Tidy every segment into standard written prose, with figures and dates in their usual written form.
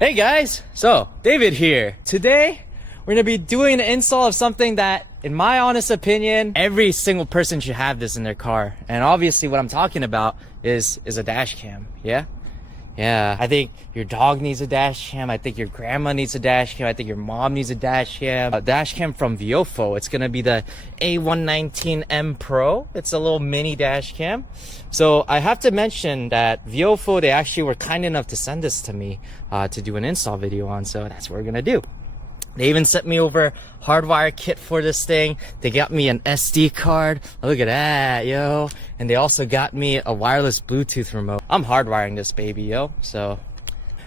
Hey guys, so David here. Today we're gonna be doing an install of something that, in my honest opinion, every single person should have this in their car. And obviously what I'm talking about is a dash cam. Yeah, I think your dog needs a dash cam. I think your grandma needs a dash cam. I think your mom needs a dash cam. A dash cam from Viofo. It's gonna be the A119M Pro. It's a little mini dash cam. So I have to mention that Viofo, they actually were kind enough to send this to me to do an install video on. So that's what we're gonna do. They even sent me over hardwire kit for this thing. They got me an SD card. Look at that, yo. And they also got me a wireless Bluetooth remote. I'm hardwiring this baby, yo. So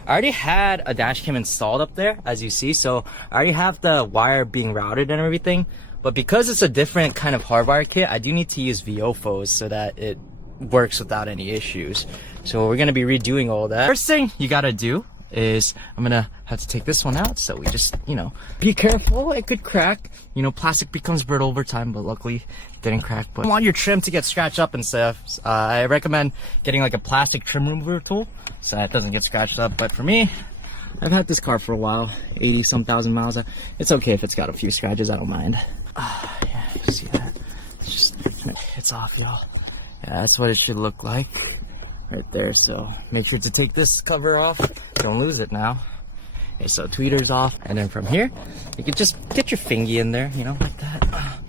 I already had a dash cam installed up there, as you see. So I already have the wire being routed and everything. But because it's a different kind of hardwire kit, I do need to use Viofos so that it works without any issues. So we're gonna be redoing all that. First thing you gotta do is I'm gonna have to take this one out, so we just, be careful, it could crack. Plastic becomes brittle over time, but luckily it didn't crack. But if you want your trim to get scratched up and stuff, I recommend getting like a plastic trim remover tool so that it doesn't get scratched up. But for me, I've had this car for a while, 80-some thousand miles. It's okay if it's got a few scratches, I don't mind. Yeah, you see that? It's off, y'all. Yeah, that's what it should look like right there. So make sure to take this cover off, don't lose it now. Okay, so tweeter's off, and then from here you can just get your fingy in there, like that,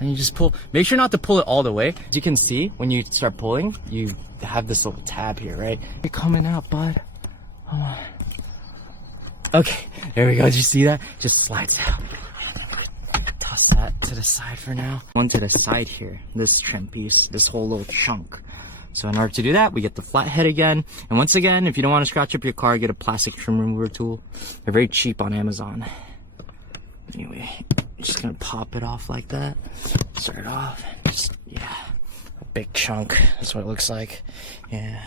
and you just pull. Make sure not to pull it all the way. As you can see, when you start pulling, you have this little tab here, right? You're coming out, bud. Come on. Okay, there we go. Did you see that? Just slides out. Toss that to the side for now. One to the side here, this trim piece, this whole little chunk. So in order to do that, we get the flat head again. And once again, if you don't want to scratch up your car, get a plastic trim remover tool. They're very cheap on Amazon. Anyway, just gonna pop it off like that. Start off. Just, yeah, a big chunk. That's what it looks like. Yeah.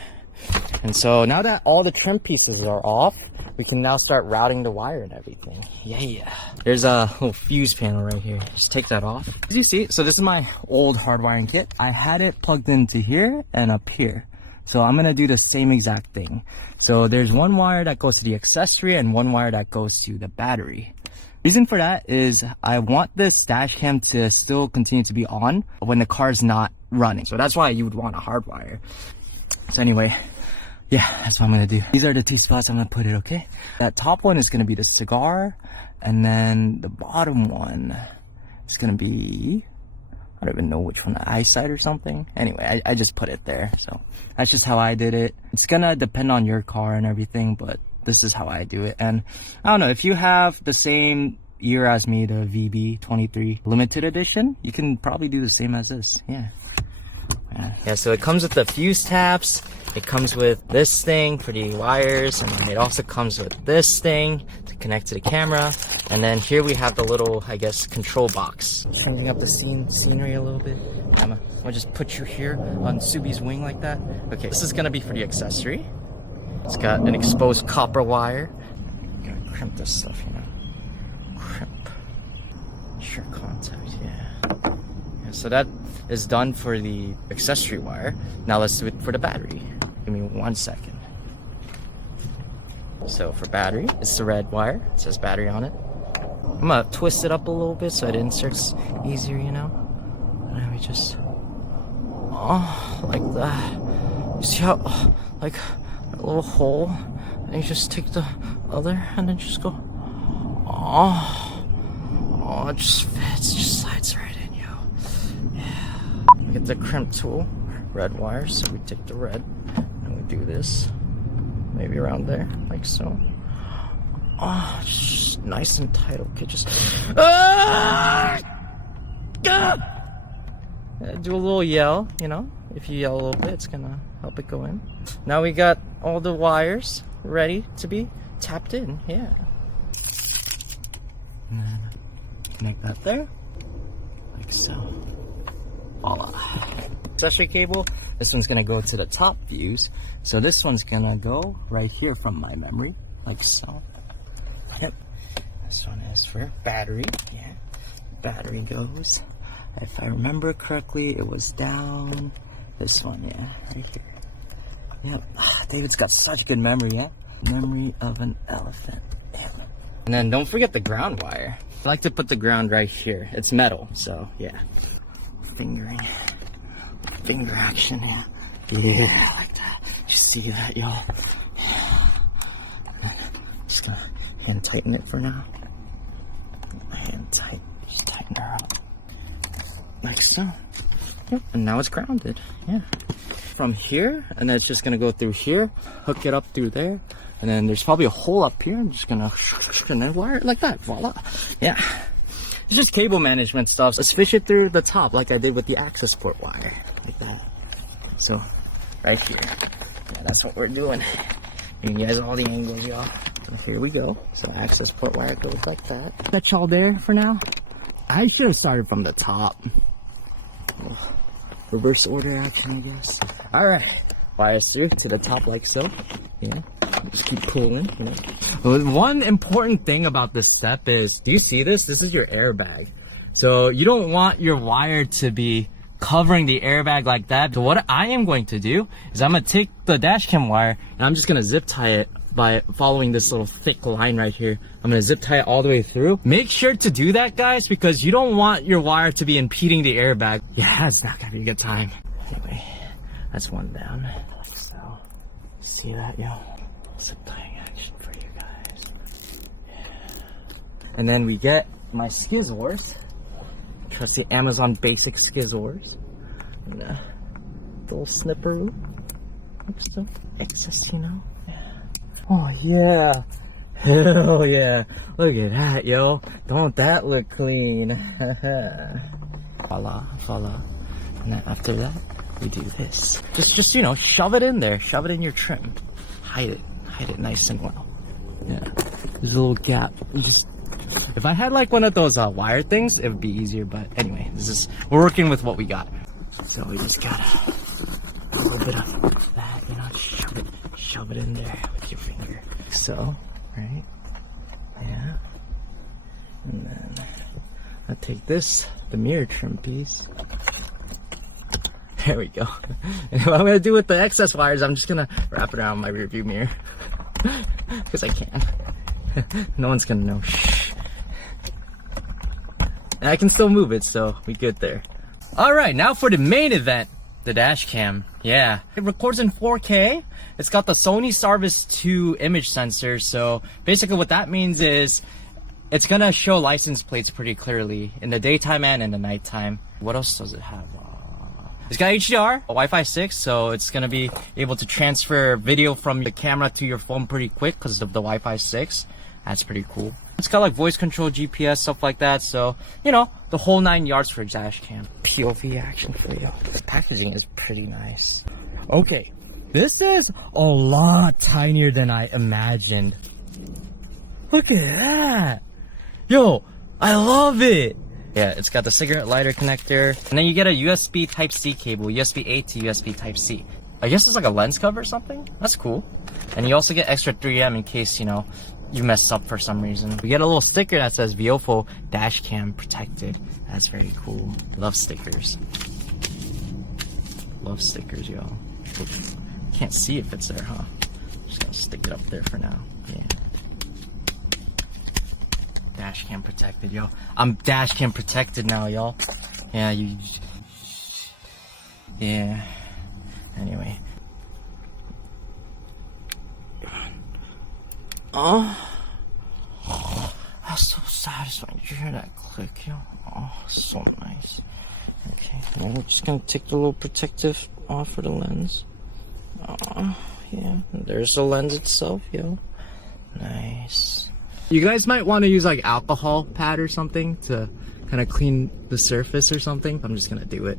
And so now that all the trim pieces are off, we can now start routing the wire and everything. Yeah. There's a little fuse panel right here. Just take that off. As you see, so this is my old hardwiring kit. I had it plugged into here and up here. So I'm gonna do the same exact thing. So there's one wire that goes to the accessory and one wire that goes to the battery. Reason for that is I want this dash cam to still continue to be on when the car's not running. So that's why you would want a hardwire. So anyway, yeah, that's what I'm gonna do. These are the two spots I'm gonna put it, okay? That top one is gonna be the cigar, and then the bottom one is gonna be, I don't even know which one, the eyesight or something. Anyway, I just put it there, so that's just how I did it. It's gonna depend on your car and everything, but this is how I do it. And I don't know, if you have the same year as me, the VB 23 limited edition, you can probably do the same as this, yeah. Yeah, so it comes with the fuse tabs. It comes with this thing for the wires, and then it also comes with this thing to connect to the camera. And then here we have the little, I guess, control box. Changing up the scenery a little bit. I'm gonna just put you here on Subi's wing like that. Okay, this is gonna be for the accessory. It's got an exposed copper wire. You gotta crimp this stuff, Crimp. Sure contact, yeah. So that is done for the accessory wire. Now let's do it for the battery. Give me 1 second. So for battery, it's the red wire. It says battery on it. I'm gonna twist it up a little bit so it inserts easier, And then we just, like that. You see how, like a little hole, and you just take the other and then just go, it just fits, just slides right in, yo. Yeah. We get the crimp tool, red wire, so we take the red and we do this, maybe around there, like so. Just nice and tight. Okay, just do a little yell, If you yell a little bit, it's gonna help it go in. Now we got all the wires ready to be tapped in, yeah. And then connect that there, like so. Voila. Accessory cable, this one's gonna go to the top fuse. So this one's gonna go right here from my memory, like so. Yep. This one is for battery, yeah. Battery goes, if I remember correctly, it was down this one, yeah, right here. Yep. David's got such good memory, yeah. Memory of an elephant. And then don't forget the ground wire. I like to put the ground right here. It's metal, so yeah. Fingering. Finger action, yeah. Yeah, like that. You see that, y'all? Just gonna hand tighten it for now. Hand tight. Just tighten her up. Like so. Yep. And now it's grounded. Yeah. From here, and then it's just gonna go through here, hook it up through there, and then there's probably a hole up here. I'm just gonna wire it like that. Voila. Yeah. It's just cable management stuff. Let's fish it through the top like I did with the access port wire. Like that. So, right here. Yeah, that's what we're doing. You guys all the angles, y'all. Here we go. So access port wire goes like that. That's all there for now. I should have started from the top. Reverse order action, I guess. Alright. Wires through to the top like so. Yeah. Just keep pulling. You know. One important thing about this step is, do you see this? This is your airbag. So you don't want your wire to be covering the airbag like that. So what I am going to do is I'm going to take the dash cam wire and I'm just going to zip tie it by following this little thick line right here. I'm going to zip tie it all the way through. Make sure to do that, guys, because you don't want your wire to be impeding the airbag. Yeah, it's not going to be a good time. Anyway, that's one down. So, see that, yo? Zip tying action for you guys. Yeah. And then we get my skizzors. Trust the Amazon basic skizzors. And a little snipper. Extra excess, you know? Yeah. Oh, yeah. Hell yeah. Look at that, yo. Don't that look clean? Voila, voila. And then after that, we do this. Just, you know, shove it in there. Shove it in your trim. Hide it nice and well. Yeah. There's a little gap. Just, if I had like one of those wire things, it would be easier. But anyway, we're working with what we got. So we just gotta a little bit of that, you know, shove it in there with your finger. So, right? Yeah. And then I take this, the mirror trim piece. There we go. And what I'm gonna do with the excess wires, I'm just gonna wrap it around my rear view mirror. Because I can. No one's gonna know. Shh. And I can still move it, so we good there. Alright, now for the main event, the dash cam. Yeah. It records in 4K. It's got the Sony Sarvis 2 image sensor, so basically what that means is it's gonna show license plates pretty clearly in the daytime and in the nighttime. What else does it have? It's got HDR, Wi-Fi 6, so it's gonna be able to transfer video from the camera to your phone pretty quick because of the Wi-Fi 6. That's pretty cool. It's got like voice control, GPS, stuff like that, so, you know, the whole 9 yards for a dash cam. POV action for you. The packaging is pretty nice. Okay, this is a lot tinier than I imagined. Look at that. Yo, I love it. Yeah, it's got the cigarette lighter connector, and then you get a USB Type-C cable, USB-A to USB Type-C. I guess it's like a lens cover or something? That's cool. And you also get extra 3M in case, you know, you mess up for some reason. We get a little sticker that says Viofo dash cam protected. That's very cool. Love stickers. Love stickers, y'all. Can't see if it's there, huh? Just gotta stick it up there for now. Yeah. Dash cam protected, yo. I'm dash cam protected now, y'all. Yeah, yeah. Anyway. Oh, that's so satisfying. Did you hear that click, yo? Oh, so nice. Okay, now we're just gonna take the little protective off for the lens. Oh, yeah. There's the lens itself, yo. Nice. You guys might want to use like alcohol pad or something to kind of clean the surface or something. I'm just gonna do it.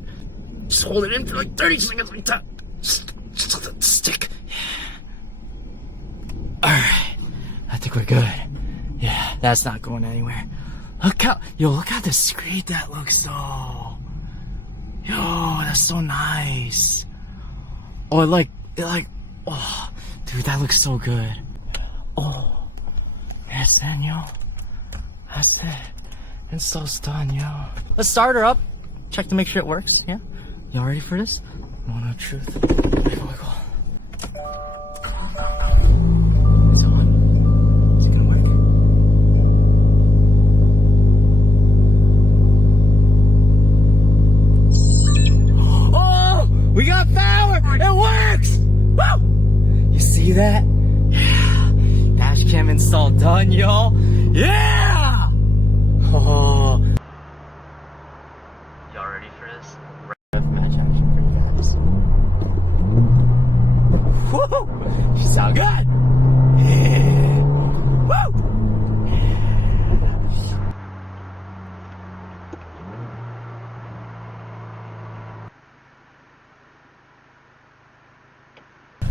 Just hold it in for like 30 seconds like that. Just let it stick. Alright. I think we're good. Yeah, that's not going anywhere. Look how discreet that looks though. Yo, that's so nice. Oh, oh, dude, that looks so good. Oh. Yes, then, yo. That's it. Install's done, yo. Let's start her up. Check to make sure it works, yeah? Y'all ready for this? Moment of truth. Wiggle, wiggle. that? Yeah. Dash cam install done, y'all. Yeah! Oh. Y'all ready for this? Match action for you guys. Woo! You sound good! Yeah. Woo!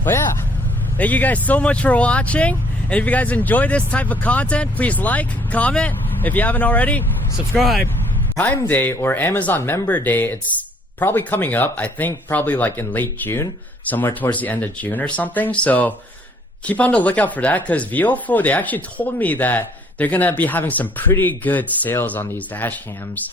Well, yeah, thank you guys so much for watching. And if you guys enjoy this type of content, please like, comment. If you haven't already, subscribe. Prime Day or Amazon Member Day, it's probably coming up. I think probably like in late June, somewhere towards the end of June or something. So keep on the lookout for that, because Viofo, they actually told me that they're gonna be having some pretty good sales on these dash cams.